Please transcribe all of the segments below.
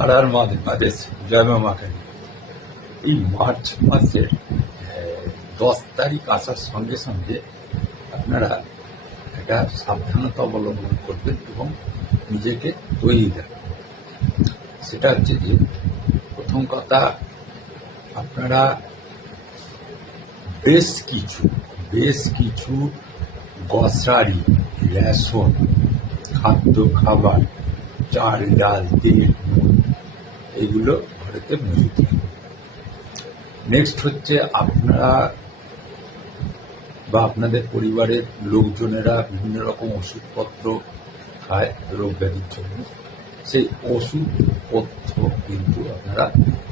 আর আর মাদেশ জয় মা কালী। এই মার্চ মাসের 10 তারিখ আসার সঙ্গে সঙ্গে আপনারা একটা সাবধানতা অবলম্বন করবেন এবং নিজেকে তৈরি রাখবেন। সেটা হচ্ছে যে প্রথম কথা, আপনারা বেশ কিছু গ্রসারি, রেশন, খাদ্য খাবার, চাল ডাল তেল নুন এগুলো ঘরেতে মজুত রাখবেন। নেক্সট হচ্ছে আপনারা বা আপনাদের পরিবারের লোকজনেরা বিভিন্ন রকম ওষুধপত্র খায় রোগ ব্যাধির জন্য, সেই ওষুধপত্র কিন্তু আপনারা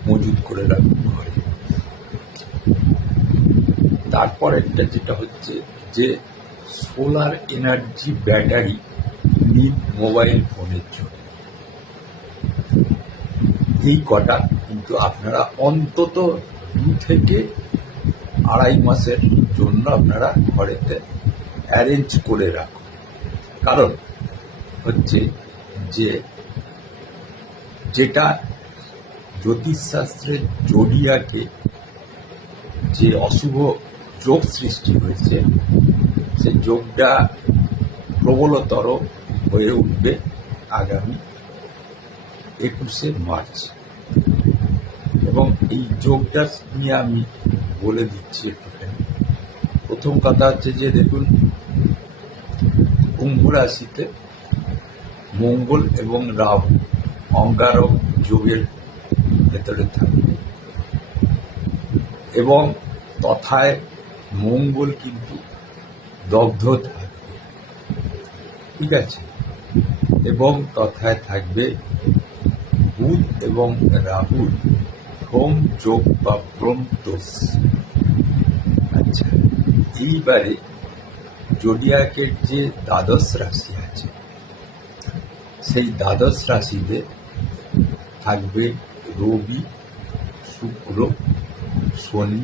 মজুত করে রাখবেন ঘরে। তারপর একটা যেটা হচ্ছে যে সোলার এনার্জি ব্যাটারি নিন মোবাইল ফোনের জন্য। এই কটা কিন্তু আপনারা অন্তত 2 থেকে 2.5 মাসের জন্য আপনারা ঘরেতে অ্যারেঞ্জ করে রাখুন। কারণ হচ্ছে যে যেটা জ্যোতিষশাস্ত্রের জোডিয়াকে যে অশুভ যোগ সৃষ্টি হয়েছে, সেই যোগটা প্রবলতর হয়ে উঠবে আগামী 21শে মার্চ। এবং এই যোগটা নিয়ে আমি বলে দিচ্ছি একটুখানি। প্রথম কথা হচ্ছে যে দেখুন, কুম্ভ রাশিতে মঙ্গল এবং রাহু অঙ্গারক যোগের ভেতরে থাকবে এবং তথায় মঙ্গল কিন্তু দগ্ধ থাকবে, ঠিক আছে। এবং তথায় থাকবে বুধ এবং রাহুর ভ্রম যোগ বা ভ্রম দোষ। আচ্ছা, এইবারে জোডিয়াকের যে দ্বাদশ রাশি আছে, সেই দ্বাদশ রাশিতে থাকবে রবি, শুক্র, শনি,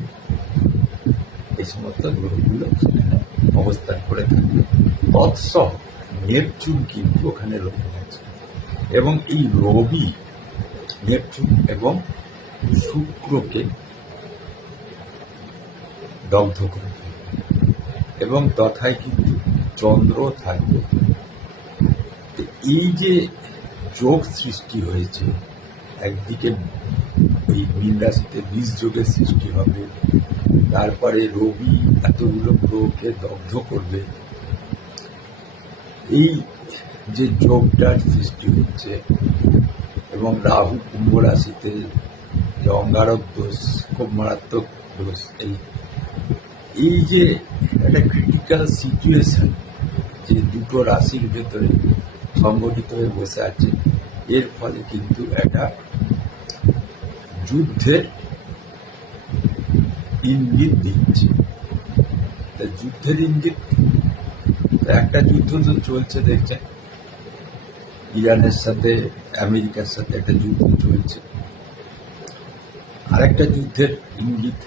এই সমস্ত গ্রহগুলো সেখানে অবস্থান করে থাকবে। তৎসহ নেপচুন কিন্তু ওখানে রয়ে গেছে এবং এই রবি, নেপচুন এবং শুক্রকে দগ্ধ করে দেবে এবং তথায় কিন্তু চন্দ্র থাকবে। এই যে যোগ সৃষ্টি হয়েছে, একদিকে এই মীন রাশিতে 20 যোগের সৃষ্টি হবে, তারপরে রবি এতগুলো গ্রহকে দগ্ধ করবে। এই যে যোগটার সৃষ্টি হচ্ছে এবং রাহু কুম্ভ রাশিতে যে অঙ্গারক দোষ, খুব মারাত্মক দোষ, এই যে একটা ক্রিটিক্যাল সিচুয়েশন যে দুটো রাশির ভেতরে সংগঠিত হয়ে বসে আছে, এর ফলে কিন্তু একটা যুদ্ধের ইঙ্গিত দিচ্ছে। যুদ্ধের ইঙ্গিত, একটা যুদ্ধ তো চলছে দেখছেন, ইরানের সাথে আমেরিকার সাথে একটা যুদ্ধ চলছে। আরেকটা যুদ্ধের ইঙ্গিত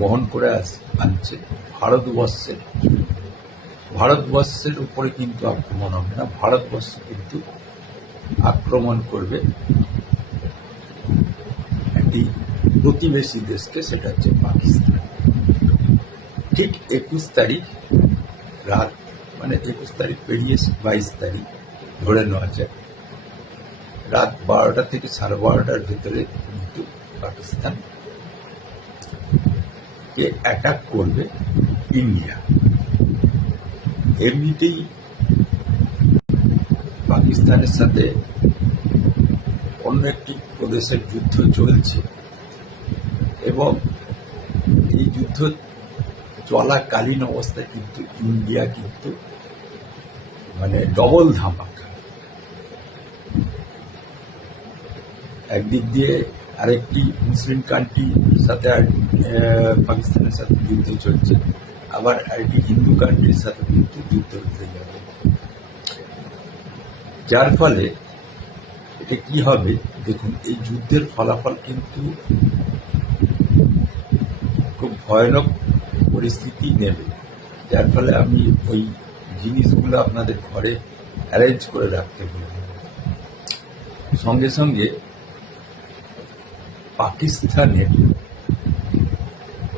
বহন করে আনছে ভারতবর্ষের উপরে কিন্তু আক্রমণ হবে না, ভারতবর্ষ কিন্তু আক্রমণ করবে একটি প্রতিবেশী দেশকে, সেটা হচ্ছে পাকিস্তান। ঠিক 21 তারিখ রাত, মানে 21 তারিখ পেরিয়ে 22 তারিখ ধরে নেওয়া যায়, রাত 12টা থেকে 12:30টার ভেতরে কিন্তু পাকিস্তান কে অ্যাটাক করবে ইন্ডিয়া। এমনিতেই পাকিস্তানের সাথে অন্য একটি প্রদেশের যুদ্ধ চলছে এবং এই যুদ্ধ চলাকালীন অবস্থায় কিন্তু ইন্ডিয়া কিন্তু মানে ডবল ধামাকা। একদিক দিয়ে আরেকটি মুসলিম কান্ট্রির সাথে পাকিস্তানের সাথে যুদ্ধ চলছে, আবার আরেকটি হিন্দু কান্ট্রির সাথে কিন্তু যুদ্ধ হতে যাবে। যার ফলে এটা কি হবে দেখুন, এই যুদ্ধের ফলাফল কিন্তু খুব ভয়ানক পরিস্থিতি নেবে। যার ফলে আমি ওই জিনিসগুলো আপনাদের ঘরে অ্যারেঞ্জ করে রাখতে বলব। সঙ্গে সঙ্গে পাকিস্তানের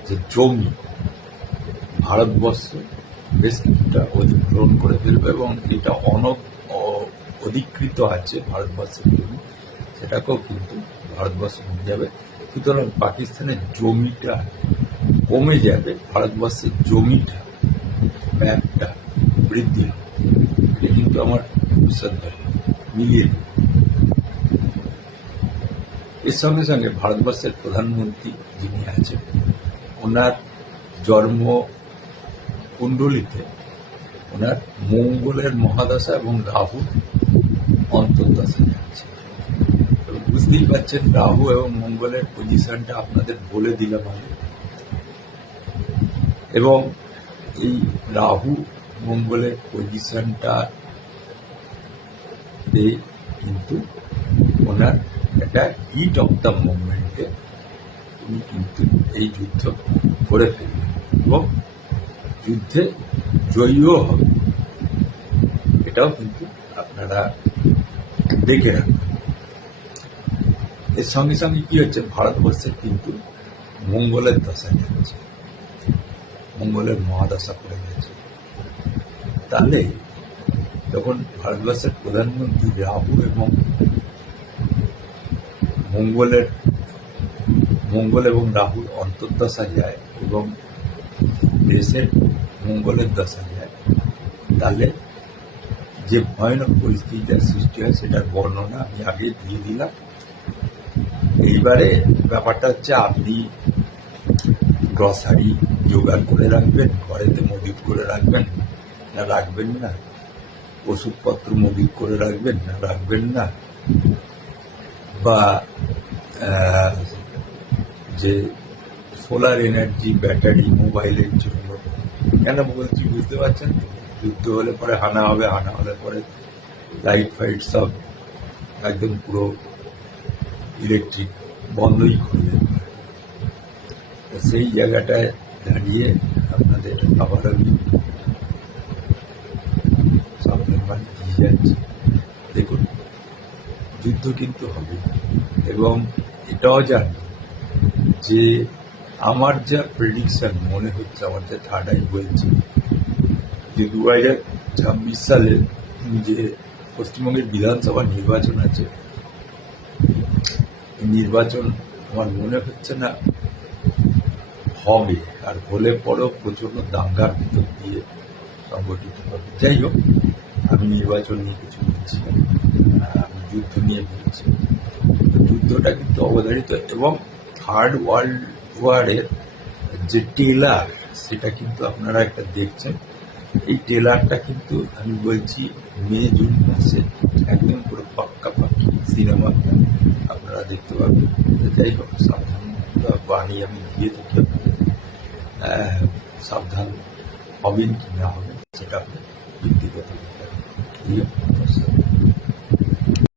যে জমি ভারতবর্ষ বেশ কিছুটা অধিগ্রহণ করে ফেলবে এবং এটা অধিকৃত আছে ভারতবর্ষের জমি, সেটাকেও কিন্তু ভারতবর্ষ নিয়ে যাবে। সুতরাং পাকিস্তানের জমিটা কমে যাবে, ভারতবর্ষের জমিটা ম্যাপটা বৃদ্ধি হবে। এটা কিন্তু আমার বিশ্বাস মিলিয়ে দেবে। এর সঙ্গে সঙ্গে ভারতবর্ষের প্রধানমন্ত্রী যিনি আছেন, ওনার জন্ম কুণ্ডলিতে ওনার মঙ্গলের মহাদশা এবং রাহু অন্তর্দশা যাচ্ছে। বুঝতেই পারছেন রাহু এবং মঙ্গলের পজিশনটা আপনাদের বলে দিলাম আমি। এবং এই রাহু মঙ্গলের পজিশনটা কিন্তু ওনার একটা হিট অফ দ্য মুভমেন্টে উনি কিন্তু এই যুদ্ধ করে ফেলবেন এবং যুদ্ধে জয়ীও হবে। এটাও কিন্তু আপনারা দেখে রাখবেন। এর সঙ্গে সঙ্গে কি হচ্ছে, ভারতবর্ষের কিন্তু মঙ্গলের দশা যাচ্ছে, মঙ্গলের মহাদশা পড়ে গেছে। তাহলে যখন ভারতবর্ষের প্রধানমন্ত্রী রাহু এবং মঙ্গল এবং রাহুর অন্তর্দশা যায় এবং দেশের মঙ্গলের দশা যায়, তাহলে যে ভয়ানক পরিস্থিতিটার সৃষ্টি হয় সেটার বর্ণনা আমি আগে দিয়ে দিলাম। এইবারে ব্যাপারটা হচ্ছে, আপনি গ্রসারি জোগাড় করে রাখবেন, ঘরেতে মজুত করে রাখবেন না রাখবেন না, ওষুধপত্র মজুত করে রাখবেন না রাখবেন না, বা যে সোলার এনার্জি ব্যাটারি মোবাইলের জন্য। কেন বলছি বুঝতে পারছেন? যুদ্ধ হলে পরে হানা হবে, হানা হলে পরে লাইট ফাইট সব একদম পুরো ইলেকট্রিক বন্ধই করে দেবে। সেই জায়গাটায় দাঁড়িয়ে আপনাদের আবার আমি সাবধান দিয়ে যাচ্ছি। দেখুন, যুদ্ধ কিন্তু হবে এবং এটাও জানি যে আমার যা প্রেডিকশন মনে হচ্ছে, আমার যা থার্ড আই বলছে যে 2026 সালে যে পশ্চিমবঙ্গের বিধানসভা নির্বাচন আছে, নির্বাচন আমার মনে হচ্ছে না হবে, আর হলে পরেও প্রচন্ড দাঙ্গার ভিতর দিয়ে সংগঠিত হবে। যাই হোক, আমি নির্বাচন নিয়ে কিছু বলছি না, আমি যুদ্ধ নিয়ে বলছি। যুদ্ধটা কিন্তু অবধারিত এবং থার্ড ওয়ার্ল্ড ওয়ারের যে টেলার, সেটা কিন্তু আপনারা একটা দেখছেন। এই টেলারটা কিন্তু আমি বলছি মে জুন মাসে একদম পুরো পাক্কি সিনেমা আপনারা দেখতে পাবেন। যাই হোক, সাবধান বাণী আমি দিয়ে থাকি, সাবধান হবেন কি না হবেন সেটা আপনার ব্যক্তিগত ব্যাপার।